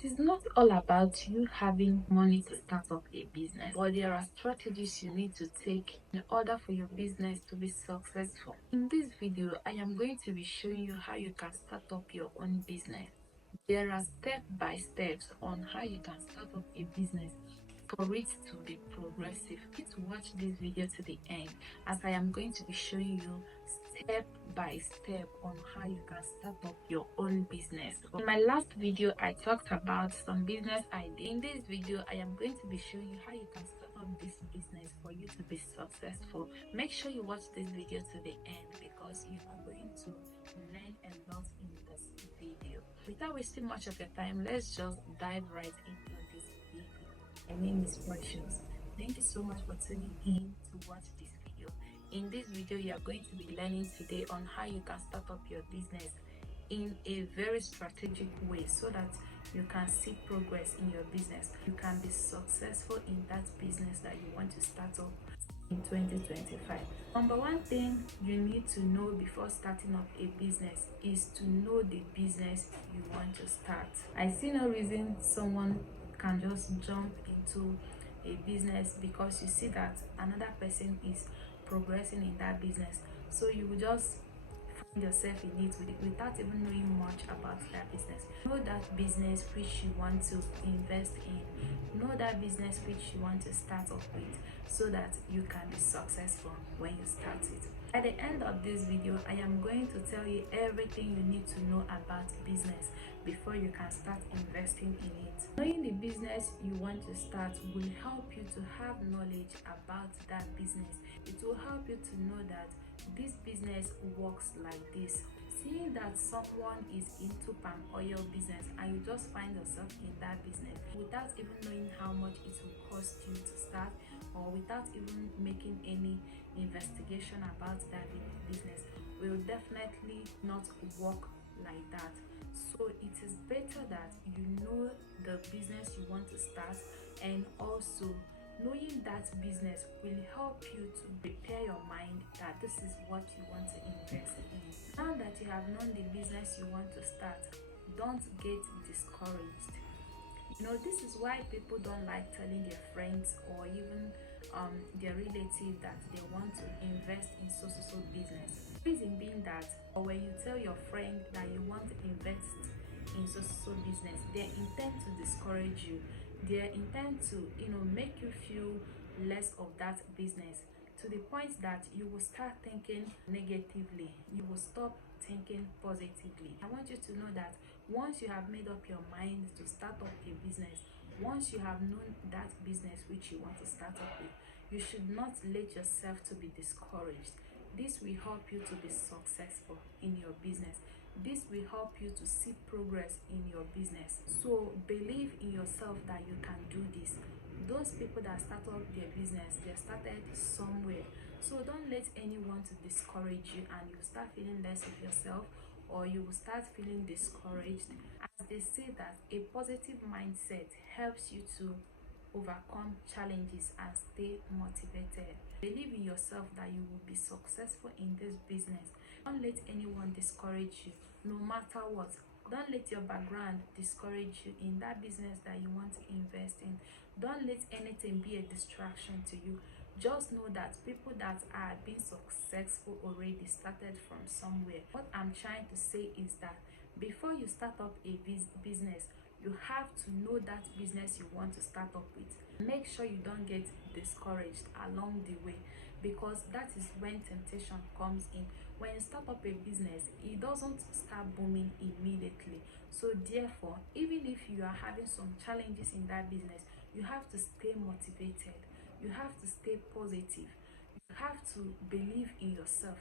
It is not all about you having money to start up a business, but there are strategies you need to take in order for your business to be successful. In this video, I am going to be showing you how you can start up your own business. There are step by steps on how you can start up a business for it to be progressive. You need to watch this video to the end, as I am going to be showing you step by step on how you can start up your own business. In my last video, I talked about some business ideas. In this video, I am going to be showing you how you can start up this business for you to be successful. Make sure you watch this video to the end, because you are going to learn a lot in this video. Without wasting much of your time, let's just dive right into this video. My name is Precious. Thank you so much for tuning in to watch this video. In this video, you are going to be learning today on how you can start up your business in a very strategic way, so that you can see progress in your business. You can be successful in that business that you want to start up in 2025. Number one thing you need to know before starting up a business is to know the business you want to start. I see no reason someone can just jump into a business because you see that another person is progressing in that business, so you will just find yourself in it without even knowing much about that business. Know that business which you want to invest in, know that business which you want to start up with, so that you can be successful when you start it. At the end of this video, I am going to tell you everything you need to know about business before you can start investing in it. Knowing the business you want to start will help you to have knowledge about that business. It will help you to know that this business works like this. Seeing that someone is into palm oil business and you just find yourself in that business without even knowing how much it will cost you to start, or without even making any investigation about that business, will definitely not work like that. So it is better that you know the business you want to start, and also knowing that business will help you to prepare your mind that this is what you want to invest in. Now that you have known the business you want to start, don't get discouraged. This is why people don't like telling their friends or even their relative that they want to invest in so business. Reason being that, or when you tell your friend that you want to invest in so business, they intend to discourage you. They intend to make you feel less of that business, to the point that you will start thinking negatively. You will stop thinking positively. I want you to know that once you have made up your mind to start up a business, once you have known that business which you want to start up with, you should not let yourself to be discouraged. This will help you to be successful in your business. This will help you to see progress in your business. So believe in yourself that you can do this. Those people that start up their business, they started somewhere. So don't let anyone to discourage you, and you start feeling less of yourself, or you will start feeling discouraged. As they say that a positive mindset helps you to overcome challenges and stay motivated. Believe in yourself that you will be successful in this business. Don't let anyone discourage you, no matter what. Don't let your background discourage you in that business that you want to invest in. Don't let anything be a distraction to you. Just know that people that are being successful already started from somewhere. What I'm trying to say is that before you start up a business, you have to know that business you want to start up with. Make sure you don't get discouraged along the way, because that is when temptation comes in. When you start up a business, it doesn't start booming immediately. So therefore, even if you are having some challenges in that business, you have to stay motivated. You have to stay positive. You have to believe in yourself.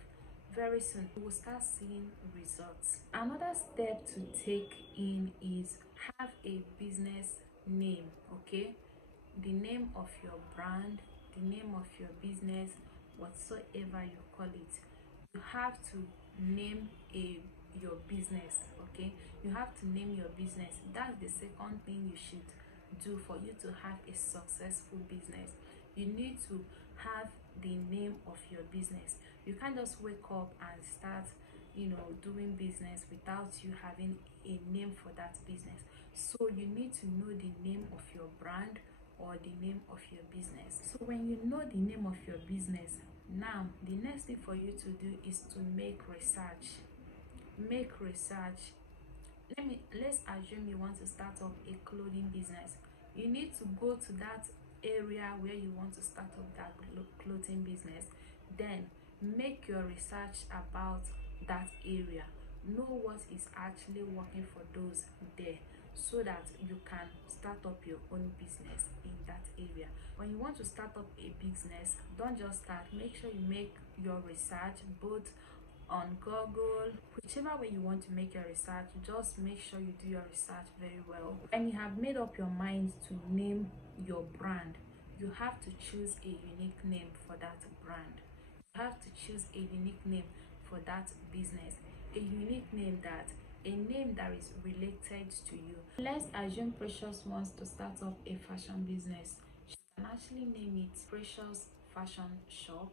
Very soon you will start seeing results. Another step to take in is have a business name. Okay, the name of your brand, the name of your business, whatsoever you call it, you have to name your business. Okay, you have to name your business. That's the second thing you should do for you to have a successful business. You need to have the name of your business. You can't just wake up and start doing business without you having a name for that business. So you need to know the name of your brand or the name of your business. So when you know the name of your business, now the next thing for you to do is to make research. Make research. Let's assume you want to start up a clothing business. You need to go to that area where you want to start up that clothing business. Then make your research about that area. Know what is actually working for those there, so that you can start up your own business in that area. When you want to start up a business, don't just start. Make sure you make your research both on Google, whichever way you want to make your research. Just make sure you do your research very well. When you have made up your mind to name your brand, you have to choose a unique name for that brand. You have to choose a unique name for that business. A name that is related to you. Let's assume Precious wants to start up a fashion business. She can actually name it Precious Fashion Shop,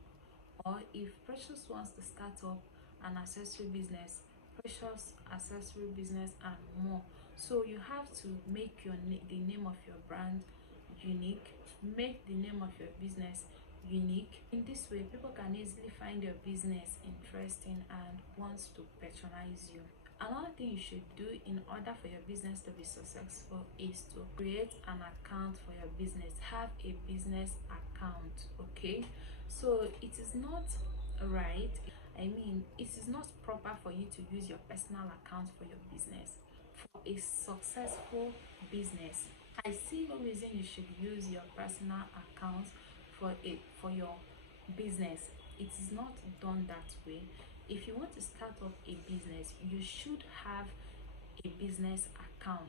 or if Precious wants to start up an accessory business, Precious Accessory Business, and more. So you have to make the name of your brand unique, make the name of your business unique. In this way, people can easily find your business interesting and wants to patronize you. Another thing you should do in order for your business to be successful is to create an account for your business. Have a business account, okay? So it is not right, it is not proper for you to use your personal account for your business. For a successful business, I see no reason you should use your personal account for your business. It is not done that way. If you want to start up a business, you should have a business account,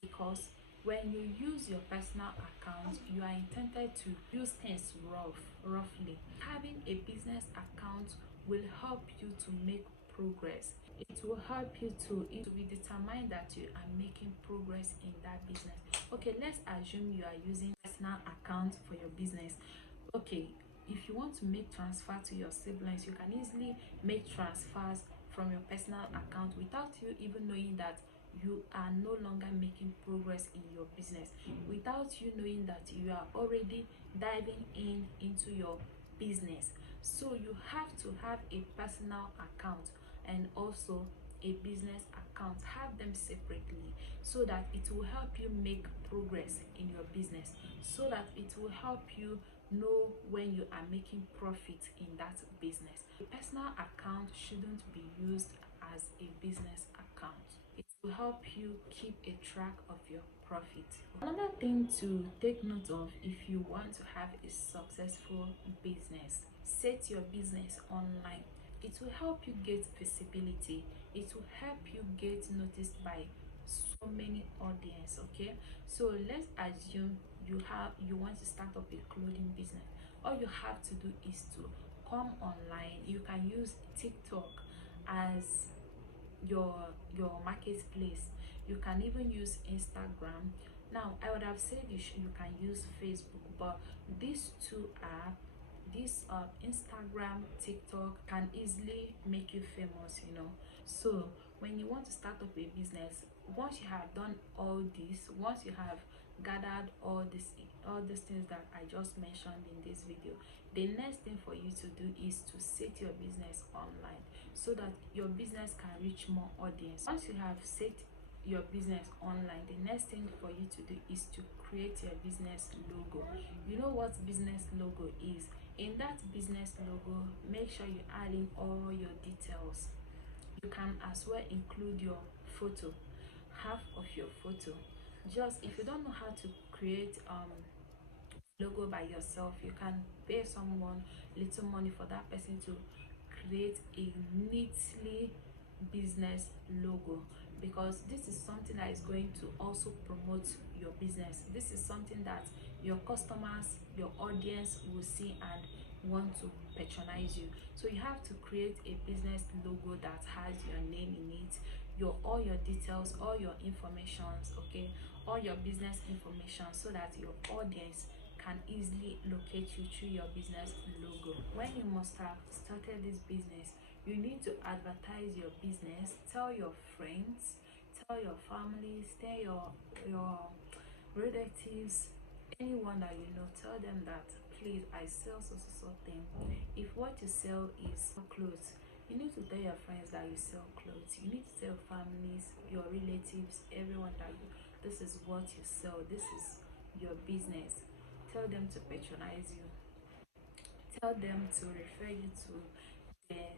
because when you use your personal account, you are intended to use things roughly. Having a business account will help you to make progress. It will help you to be determined that you are making progress in that business. Okay, let's assume you are using personal account for your business. Okay, if you want to make transfer to your siblings, you can easily make transfers from your personal account without you even knowing that you are no longer making progress in your business, without you knowing that you are already diving into your business. So you have to have a personal account and also a business account. Have them separately, so that it will help you make progress in your business, so that it will help you know when you are making profit in that business. A personal account shouldn't be used as a business account. It will help you keep a track of your profit. Another thing to take note of if you want to have a successful business: set your business online. It will help you get visibility. It will help you get noticed by so many audience. Okay, so let's assume you want to start up a clothing business. All you have to do is to come online. You can use TikTok as your marketplace. You can even use Instagram. Now I would have said you can use Facebook, but these two are this Instagram, TikTok can easily make you famous. So when you want to start up a business, once you have done all this, once you have gathered all these things that I just mentioned in this video, the next thing for you to do is to set your business online, so that your business can reach more audience. Once you have set your business online, the next thing for you to do is to create your business logo. You know what business logo is? In that business logo, make sure you add in all your details. You can as well include your photo, half of your photo. Just if you don't know how to create logo by yourself, you can pay someone little money for that person to create a neatly business logo, because this is something that is going to also promote your business. This is something that your customers, your audience will see and want to patronize you. So you have to create a business logo that has your name in it, all your details, all your informations, okay, all your business information, so that your audience can easily locate you through your business logo. When you must have started this business, you need to advertise your business. Tell your friends, Tell your families, tell your relatives, anyone that you know, tell them that please I sell so thing. If what you sell is clothes, you need to tell your friends that you sell clothes. You need to tell families, your relatives, everyone that you this is what you sell, this is your business. Tell them to patronize you, tell them to refer you to their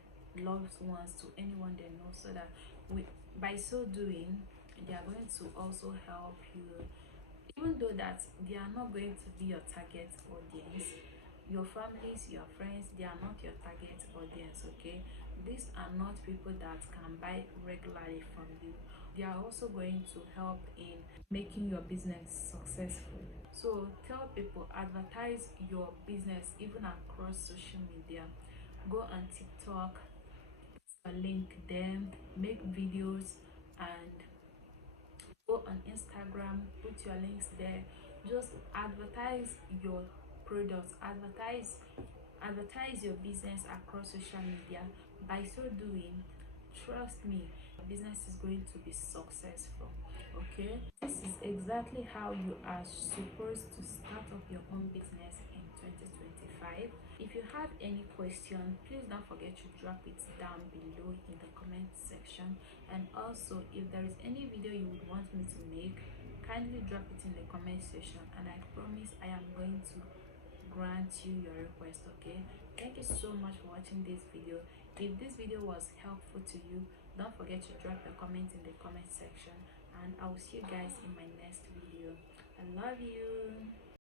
loved ones, to anyone they know, so that by so doing they are going to also help you. Even though that they are not going to be your target audience, your families, your friends, they are not your target audience. Okay, these are not people that can buy regularly from you. They are also going to help in making your business successful. So tell people, advertise your business even across social media. Go on TikTok, link them, make videos, and go on Instagram, put your links there. Just advertise your products, advertise your business across social media. By so doing, trust me, your business is going to be successful. Okay, this is exactly how you are supposed to start up your own business in 2025. If you have any question, please don't forget to drop it down below in the comment section. And also, if there is any video you would want me to make, kindly drop it in the comment section, and I promise I am going to grant you your request. Okay, thank you so much for watching this video. If this video was helpful to you, don't forget to drop your comment in the comment section, and I will see you guys in my next video. I love you.